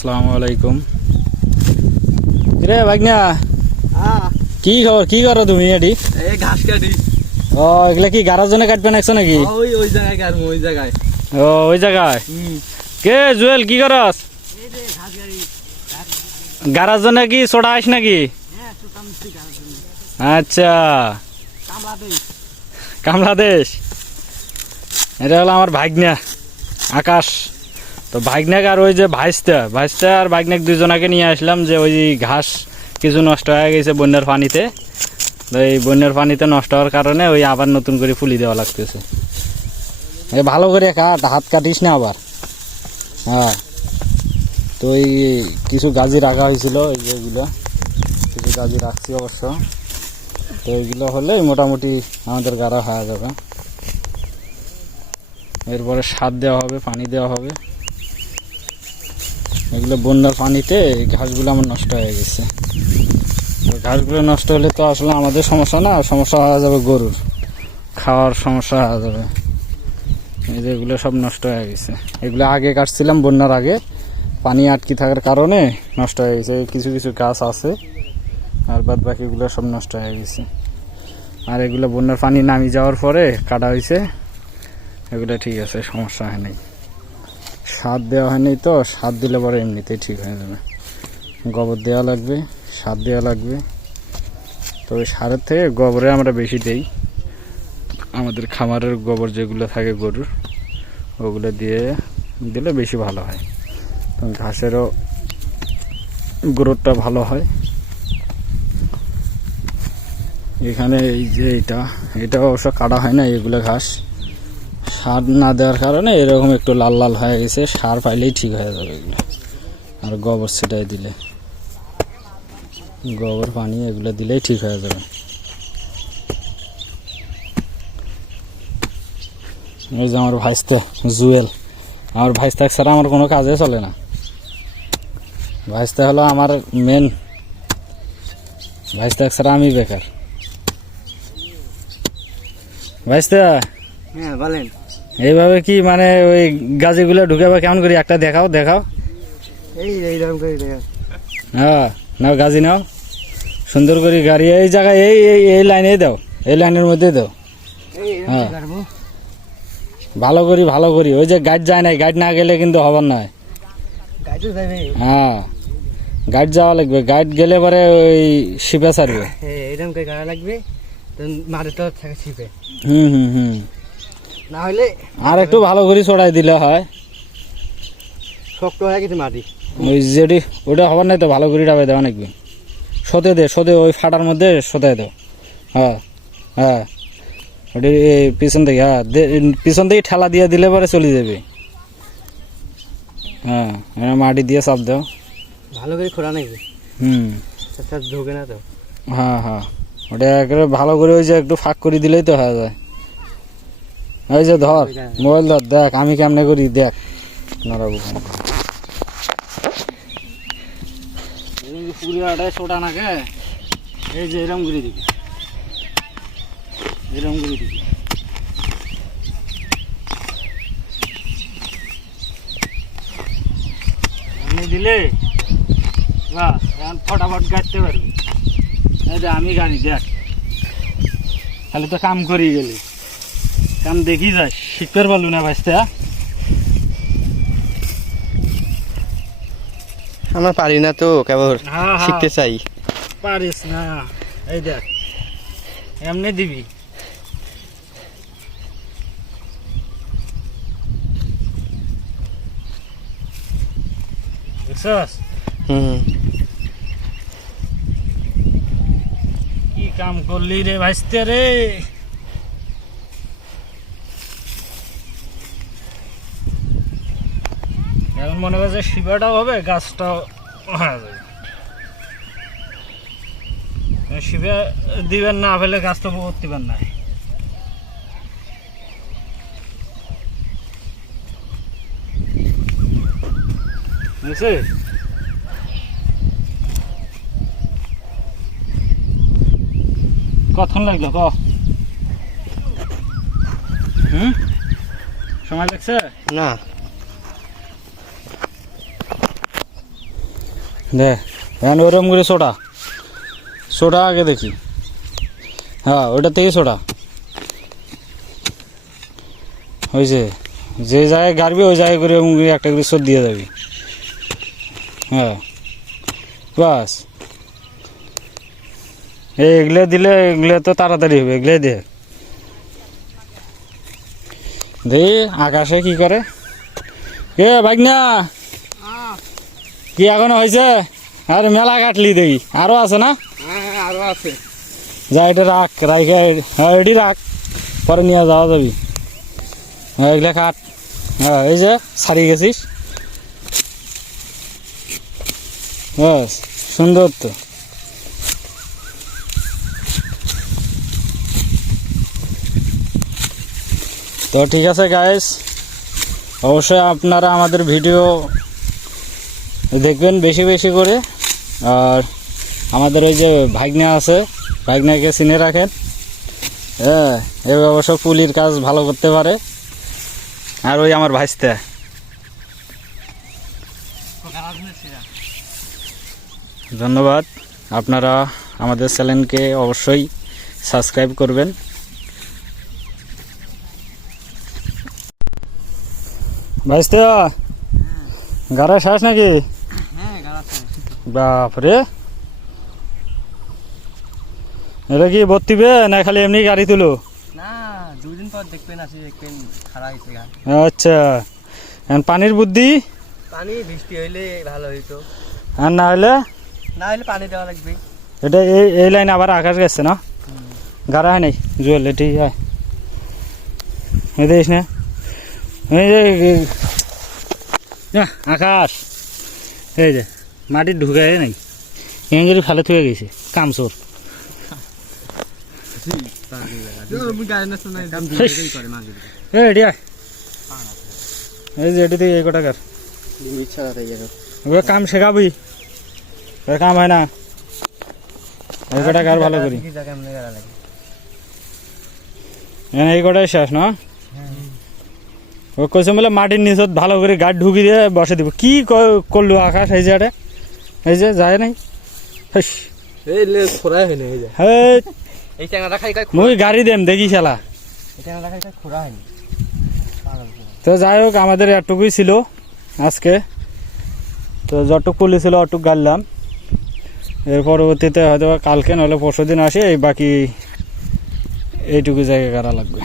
আসসালামু আলাইকুম। রে ভাগনা, কি খবর? কি করো তুমি? এডি এই ঘাস কাটি। ও, এগুলা কি গারার জন্য কাটবে নাকছো নাকি? ওই জায়গায় কাটবো, ওই জায়গায়। ও, ওই জায়গায়। কে জুয়েল, কি করস? এই যে ঘাস গাড়ি গারার জন্য কি সোডা আইস নাকি? হ্যাঁ, সুতাম মিস্ত্রি গাড়ার জন্য। আচ্ছা, কামলাদেশ। কামলাদেশ। এটা হলো আমার ভাগনা আকাশ। তো ভাগনাকে আর ওই যে ভাইস্তা আর ভাগনাকে দুজনাকে নিয়ে আসলাম, যে ওই ঘাস কিছু নষ্ট হয়ে গেছে বন্যার পানিতে। তো এই বন্যার পানিতে নষ্ট হওয়ার কারণে ওই আবার নতুন করে ফুলি দেওয়া লাগতেছে। এই ভালো করে কাট, হাত কাটিস না আবার। হ্যাঁ, তো এই কিছু গাজি রাখা হয়েছিল, এই যে এগুলো কিছু গাজি রাখছি অবশ্য। তো এইগুলো হলে মোটামুটি আমাদের গাড়া হয়ে যাবে। এরপরে সার দেওয়া হবে, পানি দেওয়া হবে। এগুলো বন্যার পানিতে এই ঘাসগুলো আমার নষ্ট হয়ে গেছে। ঘাসগুলো নষ্ট হলে তো আসলে আমাদের সমস্যা না, সমস্যা হয়ে যাবে গরুর, খাওয়ার সমস্যা হয়ে যাবে। এই যে এগুলো সব নষ্ট হয়ে গেছে। এগুলো আগে কাটছিলাম বন্যার আগে, পানি আটকে থাকার কারণে নষ্ট হয়ে গেছে। কিছু কিছু গাছ আছে, আর বাদ বাকিগুলো সব নষ্ট হয়ে গেছে। আর এগুলো বন্যার পানি নামি যাওয়ার পরে কাটা হয়েছে। এগুলো ঠিক আছে, সমস্যা হয় নাই। সার দেওয়া হয়নি, তো সার দিলে পরে এমনিতেই ঠিক হয়ে যাবে। গোবর দেওয়া লাগবে, সার দেওয়া লাগবে। তো ওই সারের থেকে গোবরে আমরা বেশি দেই। আমাদের খামারের গোবর যেগুলো থাকে গরুর, ওগুলো দিয়ে দিলে বেশি ভালো হয়। তো ঘাসেরও গ্রোথটা ভালো হয়। এখানে এই যে এটা অবশ্য কাটা হয় না, এগুলো ঘাস সার না দেওয়ার কারণে এরকম একটু লাল লাল হয়ে গেছে। সার পাইলেই ঠিক হয়ে যাবে এগুলো। আর গোবর ছিটাই দিলে, গোবর পানি এগুলো দিলেই ঠিক হয়ে যাবে। এই যে আমার ভাইস্তা জুয়েল, আমার ভাইস্তা ছাড়া আমার কোনো কাজে চলে না। ভাইস্তা হলো আমার মেন, ভাইস্তা ছাড়া আমি বেকার। ভাইস্তা, হ্যাঁ বলেন। এইভাবে কি মানে ওই গাছগুলো ঢুকাবে কেমন করি? একটা দেখাও। এইরকম করে দেখা। হ্যাঁ, নাও গাজি নাও, সুন্দর করে গাড়ি এই জায়গায় এই লাইনে দাও, এই লাইনের মধ্যে দাও। হ্যাঁ, ভালো করি। ওই যে গাইড যায় নাই, গাইড না গেলে কিন্তু হবার নয়। হ্যাঁ, গাইড যাওয়া লাগবে, গাইড গেলে পরে ওই শিপে ছাড়বে। এরকম করে গাড়া লাগবে, মাঠে তো থাকে শিপে। হুম না হলে আর একটু ভালো করে ছড়াই দিলে হয়। শক্ত হয়ে গেছে মাটি। ওই যেটি ওটা হবার নাই, তো ভালো করে ডাবাই দেওয়া লাগবে। সতে ওই ফাটার মধ্যে সতে দাও। হ্যাঁ ওটি পিছন থেকে, পিছন থেকে ঠেলা দিয়ে দিলে পরে চলে যাবে। হ্যাঁ, মাটি দিয়ে চাপ দাও, ভালো করে খোঁড়া লাগবে। ঢোকে না তো। হ্যাঁ, ওটা একেবারে ভালো করে ওই যে একটু ফাঁক করে দিলেই তো হয়ে যায়। ওই যে ধর, মোবাইল ধর, দেখ আমি কেমনে করি, দেখ। নড়াবো ছোটা নাকে, এই যে এরম করে দিবি, দিলে বাস ফটাফট গাড়তে পারবি। এই যে আমি গাড়ি, দেখ খালি তো কাম করি গেলি, কাম দেখি যাস, শিখতে পারলু না ভাইস্তা। আমরা পারি না তো, কেবল শিখতে চাই। পারিস না, এই দেখ এমনি দিবি। দেখছস কি কাম করলি রে ভাইস্তে রে। এখন মনে করছে শিবাটাও হবে, গাছটাও হয়ে যাবে। শিবা দিবেন না ফেলে গাছ তো করতেবেন না। বুঝছে? কতক্ষণ লাগলো ক? সময় লাগছে না। দেখ এখন ওরকম করে ছোটা ছোটা আগে দেখি, হ্যাঁ ওইটা থেকে ছোটা হয়েছে। যে জায়গায় গাড়বি ওই জায়গায় করে এরকম করে একটা করে সোট দিয়ে যাবি, হ্যাঁ বাস। এগুলো দিলে এগুলো তো তাড়াতাড়ি হবে, এগুলো দে দেখি আকাশে কি করে। এ ভাগনা কি এখনো হয়েছে? আর মেলা কাটলি দেখি, আরো আছে না? আরো আছে। যা এটা রাখ, রাখে হ্যাঁ এটি রাখ, পরে নিয়ে যাওয়া যাবি। হ্যাঁ এগুলো কাট, হ্যাঁ এই যে ছাড়িয়ে গেছিস, বাস সুন্দর তো। তো ঠিক আছে গাইস, অবশ্যই আপনারা আমাদের ভিডিও দেখবেন বেশি বেশি করে। আর আমাদের ওই যে ভাগ্নে আছে, ভাগ্নাকে চিনে রাখেন, হ্যাঁ এ অবশ্য পুলির কাজ ভালো করতে পারে। আর ওই আমার ভাইস্তা, ধন্যবাদ। আপনারা আমাদের চ্যানেলকে অবশ্যই সাবস্ক্রাইব করবেন। ভাইস্তা গাড়া শেষ নাকি? হ্যাঁ গাড়াছে। বাপরে, এটা কি বত্তিবে না খালি এমনি গাড়ি তুলো? না, দুদিন পর দেখবেন আসি দেখবেন খারাপ হয়েছে গা। আচ্ছা, এখন পানির বুদ্ধি, পানি বৃষ্টি হইলে ভালো হইতো, আর না হলে না হলে পানি দেওয়া লাগবে। এটা এই লাইনে আবার আকাশ গেছে না, গাড়া হয় নাই জুয়েল এটি হয় দেখিস না, এই যে আকাশ এই যে মাটি ঢুকায় নাই, এঙ্গেরি ফেলে থুয়ে গেছে কামচোর। এই যে এটি এই কটাকার কাম শেখাবি, কাম হয় না এই কটাকার ভালো করি, এই কটাই শেষ না। ও কইছে বলে মাটির নিচত ভালো করে গাছ ঢুকি দিয়ে বসে দিব, কি করলো আকাশ এই যে এই যে যায় নাই। মুই গাড়ি দেম দেখি খেলা। তো যাই হোক, আমাদের এতটুকুই ছিল আজকে, তো যতটুক পুলি ছিল অতটুক গাড়লাম। এর পরবর্তীতে হয়তো কালকে নইলে পরশু দিন আসে, এই বাকি এইটুকু জায়গা গাড়া লাগবে।